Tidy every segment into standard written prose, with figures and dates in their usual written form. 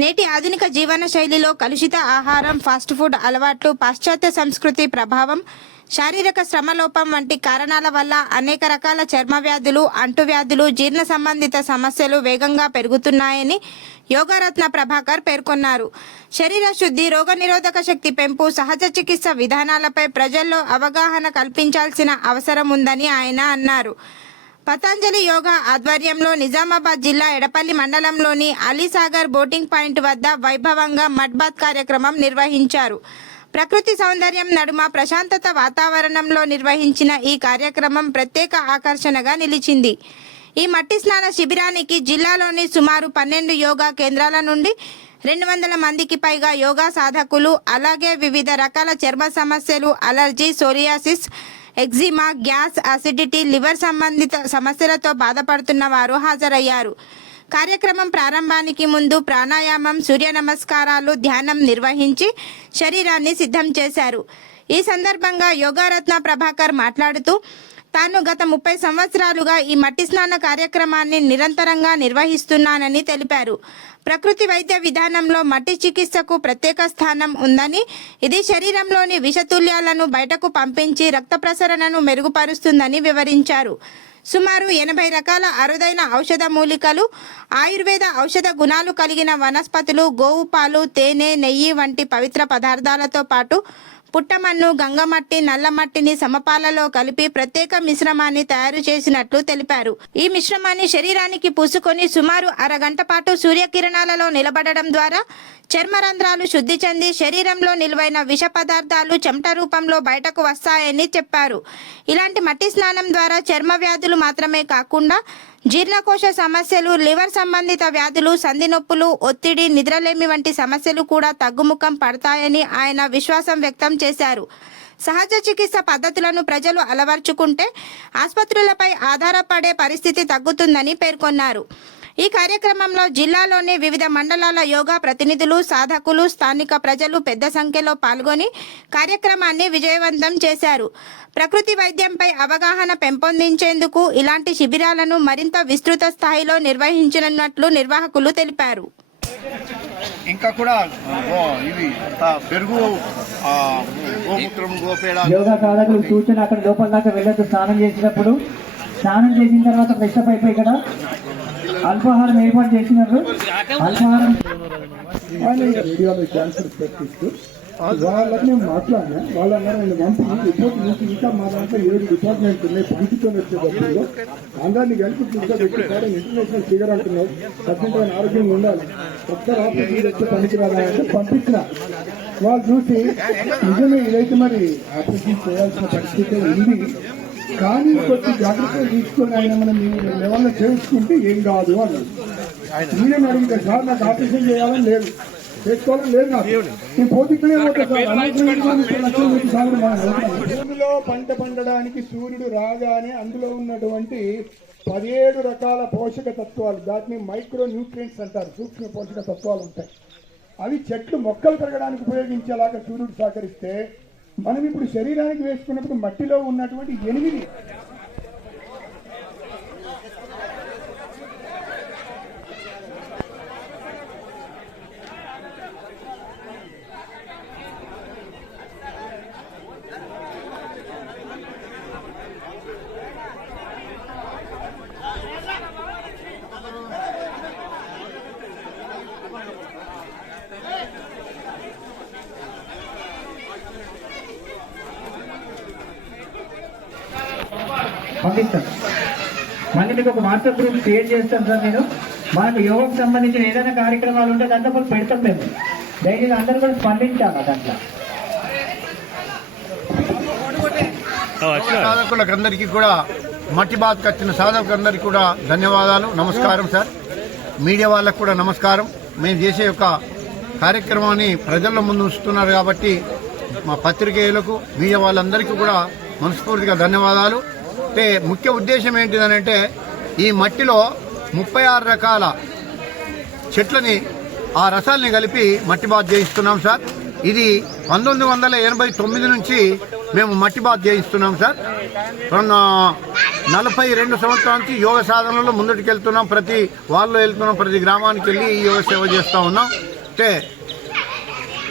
నేటి ఆధునిక జీవన శైలిలో కలుషిత ఆహారం, ఫాస్ట్ ఫుడ్ అలవాట్లు, పాశ్చాత్య సంస్కృతి ప్రభావం, శారీరక శ్రమలోపం వంటి కారణాల వల్ల అనేక రకాల చర్మ వ్యాధులు, అంటువ్యాధులు, జీర్ణ సంబంధిత సమస్యలు వేగంగా పెరుగుతున్నాయని యోగారత్న ప్రభాకర్ పేర్కొన్నారు. శరీర శుద్ధి, రోగనిరోధక శక్తి పెంపు, సహజ చికిత్స విధానాలపై ప్రజల్లో అవగాహన కల్పించాల్సిన అవసరం ఉందని ఆయన అన్నారు. పతంజలి యోగా ఆధ్వర్యంలో నిజామాబాద్ జిల్లా ఎడపల్లి మండలంలోని అలీసాగర్ బోటింగ్ పాయింట్ వద్ద వైభవంగా మడ్ బాత్ కార్యక్రమం నిర్వహించారు. ప్రకృతి సౌందర్యం నడుమ ప్రశాంతత వాతావరణంలో నిర్వహించిన ఈ కార్యక్రమం ప్రత్యేక ఆకర్షణగా నిలిచింది. ఈ మట్టి స్నాన శిబిరానికి జిల్లాలోని సుమారు 12 యోగా కేంద్రాల నుండి 200 మందికి పైగా యోగా సాధకులు, అలాగే వివిధ రకాల చర్మ సమస్యలు, allergy, psoriasis, eczema, gas, acidity, liver సంబంధిత సమస్యలతో బాధపడుతున్న వారు హాజరయ్యారు. కార్యక్రమం ప్రారంభానికి ముందు ప్రాణాయామం, సూర్య నమస్కారాలు, ధ్యానం నిర్వహించి శరీరాన్ని సిద్ధం చేశారు. ఈ సందర్భంగా యోగారత్న ప్రభాకర్ మాట్లాడుతూ తాను గత 30 సంవత్సరాలుగా ఈ మట్టి స్నాన కార్యక్రమాన్ని నిరంతరంగా నిర్వహిస్తున్నానని తెలిపారు. ప్రకృతి వైద్య విధానంలో మట్టి చికిత్సకు ప్రత్యేక స్థానం ఉందని, ఇది శరీరంలోని విషతుల్యాలను బయటకు పంపించి రక్త ప్రసరణను మెరుగుపరుస్తుందని వివరించారు. సుమారు 80 రకాల అరుదైన ఔషధ మూలికలు, ఆయుర్వేద ఔషధ గుణాలు కలిగిన వనస్పతులు, గోవు పాలు, తేనె, నెయ్యి వంటి పవిత్ర పదార్థాలతో పాటు పుట్టమన్ను, గంగమట్టి, నల్లమట్టిని సమపాలలో కలిపి ప్రత్యేక మిశ్రమాన్ని తయారు చేసినట్లు తెలిపారు. ఈ మిశ్రమాన్ని శరీరానికి పూసుకొని సుమారు అరగంట పాటు సూర్యకిరణాలలో నిలబడడం ద్వారా చర్మరంధ్రాలు శుద్ధి చెంది శరీరంలో నిలువైన విష పదార్థాలు చెమట రూపంలో బయటకు వస్తాయని చెప్పారు. ఇలాంటి మట్టి స్నానం ద్వారా చర్మ వ్యాధులు మాత్రమే కాకుండా జీర్ణకోశ సమస్యలు, లివర్ సంబంధిత వ్యాధులు, సంధి నొప్పులు, ఒత్తిడి, నిద్రలేమి వంటి సమస్యలు కూడా తగ్గుముఖం పడతాయని ఆయన విశ్వాసం వ్యక్తం చేశారు. సహజ చికిత్స పద్ధతులను ప్రజలు అలవర్చుకుంటే ఆసుపత్రులపై ఆధారపడే పరిస్థితి తగ్గుతుందని పేర్కొన్నారు. ఈ కార్యక్రమంలో జిల్లాలోని వివిధ మండలాల యోగా ప్రతినిధులు, సాధకులు, స్థానిక ప్రజలు పెద్ద సంఖ్యలో పాల్గొని కార్యక్రమాన్ని విజయవంతం చేశారు. ప్రకృతి వైద్యంపై అవగాహన పెంపొందించేందుకు ఇలాంటి శిబిరాలను మరింత విస్తృత స్థాయిలో నిర్వహించనున్నట్లు నిర్వాహకులు తెలిపారు. ఇంకా కూడా ఇవి పెరుగు, గోమూత్రం, గోపేడ యోగా సాధకులు సూచన అక్కడ లోపల దాకా వెళ్ళొచ్చు. స్నానం చేసినప్పుడు, స్నానం చేసిన తర్వాత ఫ్రెష్ అప్ అయిపోయి ఇక్కడ అల్పాహారం ఏర్పాటు చేసినారు. అల్పాహారం వాళ్ళని మాట్లాడినా వాళ్ళు అన్నారు, నేను పంపి రిపోర్ట్ నుంచి ఇంకా మా దాంట్లో 7 డిపార్ట్మెంట్ ఉన్నాయి, పంపితో వచ్చేటప్పుడు అందరినీ కలిపి కూర్చోబెట్టుకోవడం ఇంటర్నేషనల్ ఫిగర్ అంటున్నారు. ఖచ్చితంగా ఆరోగ్యంగా ఉండాలి, కొత్త ఆపరేషన్ వచ్చే పనికిరాలంటే పంపించిన వాళ్ళు చూసి నిజమే ఇదైతే మరి ఆపరేషన్ చేయాల్సిన పరిస్థితి ఉంది, కానీ కొద్ది జాగ్రత్తలు తీసుకొని ఆయన మనం లెవెల్లో చేసుకుంటే ఏం కాదు అన్నారు. మీరేం అడిగితే సార్ నాకు ఆపరేషన్ చేయాలని లేదు, చేసుకోవాలని లేదు, నాకు నేను పోటీలే భూమిలో పంట పండడానికి సూర్యుడు రాగానే అందులో ఉన్నటువంటి 17 రకాల పోషక తత్వాలు, దాటిని మైక్రో న్యూట్రియంట్స్ అంటారు, సూక్ష్మ పోషక తత్వాలు ఉంటాయి. అవి చెట్లు మొక్కలు పెరగడానికి ఉపయోగించేలాగా సూర్యుడు సహకరిస్తే, మనం ఇప్పుడు శరీరానికి వేసుకున్నప్పుడు మట్టిలో ఉన్నటువంటి 8 పంపిస్తాను. మళ్ళీ మీకు ఒక వాట్సాప్ గ్రూప్ క్రియేట్ చేస్తాను సార్. నేను మనకు యోగాకు సంబంధించిన ఏదైనా కార్యక్రమాలు ఉంటే దాంట్లో కూడా పెడతాం. మేము దయచేసి అందరూ కూడా స్పందించాలి దాంట్లో. సాధకులందరికీ కూడా, మట్టి బాత్కి వచ్చిన సాధకులందరికీ కూడా ధన్యవాదాలు, నమస్కారం సార్. మీడియా వాళ్ళకు కూడా నమస్కారం. మేము చేసే యొక్క కార్యక్రమాన్ని ప్రజల ముందు ఉంచుతున్నారు కాబట్టి మా పత్రికేయులకు, మీడియా వాళ్ళందరికీ కూడా మనస్ఫూర్తిగా ధన్యవాదాలు. అంటే ముఖ్య ఉద్దేశం ఏంటిదనంటే, ఈ మట్టిలో 36 రకాల చెట్లని, ఆ రసాలని కలిపి మట్టి బాత్ చేయిస్తున్నాం సార్. ఇది 1989 నుంచి మేము మట్టి బాత్ చేయిస్తున్నాం సార్. 42 సంవత్సరాల నుంచి యోగ సాధనలో ముందుకు వెళ్తున్నాం. ప్రతి వాళ్ళు వెళ్తున్నాం, ప్రతి గ్రామానికి వెళ్ళి ఈ యోగ సేవ చేస్తూ ఉన్నాం. చెప్తే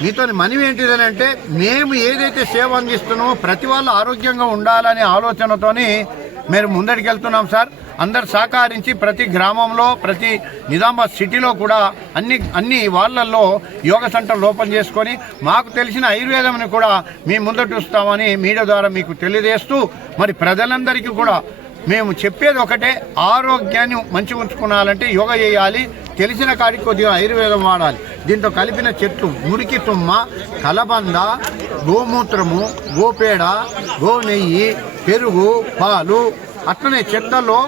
మీతో మనవి ఏంటిదనంటే మేము ఏదైతే సేవ అందిస్తున్నామో ప్రతి వాళ్ళు ఆరోగ్యంగా ఉండాలనే ఆలోచనతోని మేము ముందడికి వెళ్తున్నాం సార్. అందరు సహకరించి ప్రతి గ్రామంలో ప్రతి నిజామాబాద్ సిటీలో కూడా అన్ని వాళ్ళల్లో యోగా సెంటర్లు ఓపెన్ చేసుకొని మాకు తెలిసిన ఆయుర్వేదంని కూడా మేము ముందట చూస్తామని మీడియా ద్వారా మీకు తెలియజేస్తూ మరి ప్రజలందరికీ కూడా మేము చెప్పేది ఒకటే, ఆరోగ్యాన్ని మంచిగా ఉంచుకోవాలంటే యోగా చేయాలి, తెలిసిన కాడికి కొద్దిగా ఆయుర్వేదం వాడాలి. దీంతో కలిపిన చెట్లు మురికి తుమ్మ, కలబంద, గోమూత్రము, గోపేడ, గో నెయ్యి, పెరుగు, పాలు, అట్లనే చెట్లలో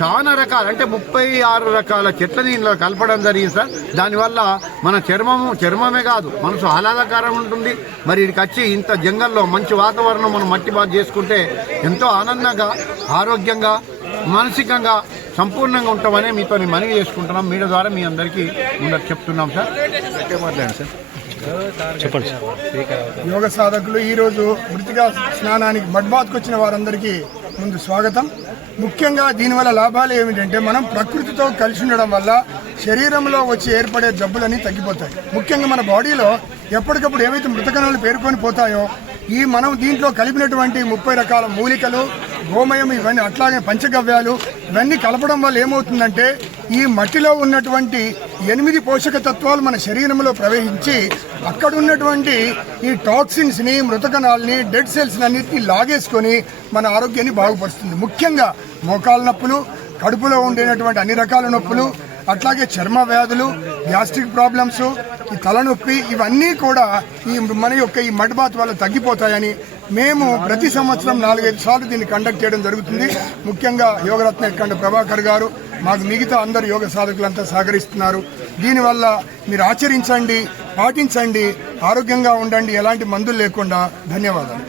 చాలా రకాల అంటే 36 రకాల చెట్లని ఇందులో కలపడం జరిగింది సార్. దానివల్ల మన చర్మమే కాదు మనసు ఆహ్లాదకరంగా ఉంటుంది. మరి ఇక్కడికి వచ్చి ఇంత జంగల్లో మంచి వాతావరణం మనం మట్టి బాధ చేసుకుంటే ఎంతో ఆనందంగా, ఆరోగ్యంగా, మానసికంగా సంపూర్ణంగా ఉంటామని మీతో మనవి చేసుకుంటున్నాం. మీడియా ద్వారా మీ అందరికీ ముందర చెప్తున్నాం సార్. చెప్పండి. యోగ సాధకులు ఈరోజు మృతికా స్నానానికి మడ్బాత్కు వచ్చిన వారందరికీ ముందు స్వాగతం. ముఖ్యంగా దీనివల్ల లాభాలు ఏమిటంటే మనం ప్రకృతితో కలిసి ఉండడం వల్ల శరీరంలో వచ్చి ఏర్పడే జబ్బులన్నీ తగ్గిపోతాయి. ముఖ్యంగా మన బాడీలో ఎప్పటికప్పుడు ఏవైతే మృతకణాలు పేరుకొని పోతాయో మనం దీంట్లో కలిపినటువంటి 30 రకాల మూలికలు, గోమయం, ఇవన్నీ అట్లాగే పంచగవ్యాలు ఇవన్నీ కలపడం వల్ల ఏమవుతుందంటే ఈ మట్టిలో ఉన్నటువంటి 8 పోషక తత్వాలు మన శరీరంలో ప్రవహించి అక్కడ ఉన్నటువంటి ఈ టాక్సిన్స్ ని, మృతకణాలని, డెడ్ సెల్స్ అన్నిటిని లాగేసుకొని మన ఆరోగ్యాన్ని బాగుపరుస్తుంది. ముఖ్యంగా మోకాళ్ళ నొప్పులు, కడుపులో ఉండేటువంటి అన్ని రకాల నొప్పులు, అట్లాగే చర్మ వ్యాధులు, గ్యాస్ట్రిక్ ప్రాబ్లమ్స్, ఈ తలనొప్పి ఇవన్నీ కూడా మన యొక్క ఈ మడ్ బాత్ వల్ల తగ్గిపోతాయని మేము ప్రతి సంవత్సరం 4-5 సార్లు దీన్ని కండక్ట్ చేయడం జరుగుతుంది. ముఖ్యంగా యోగరత్న ఎక్కండ ప్రభాకర్ గారు, మాకు మిగతా అందరు యోగ సాధకులంతా సహకరిస్తున్నారు. దీనివల్ల మీరు ఆచరించండి, పాటించండి, ఆరోగ్యంగా ఉండండి, ఎలాంటి మందులు లేకుండా. ధన్యవాదాలు.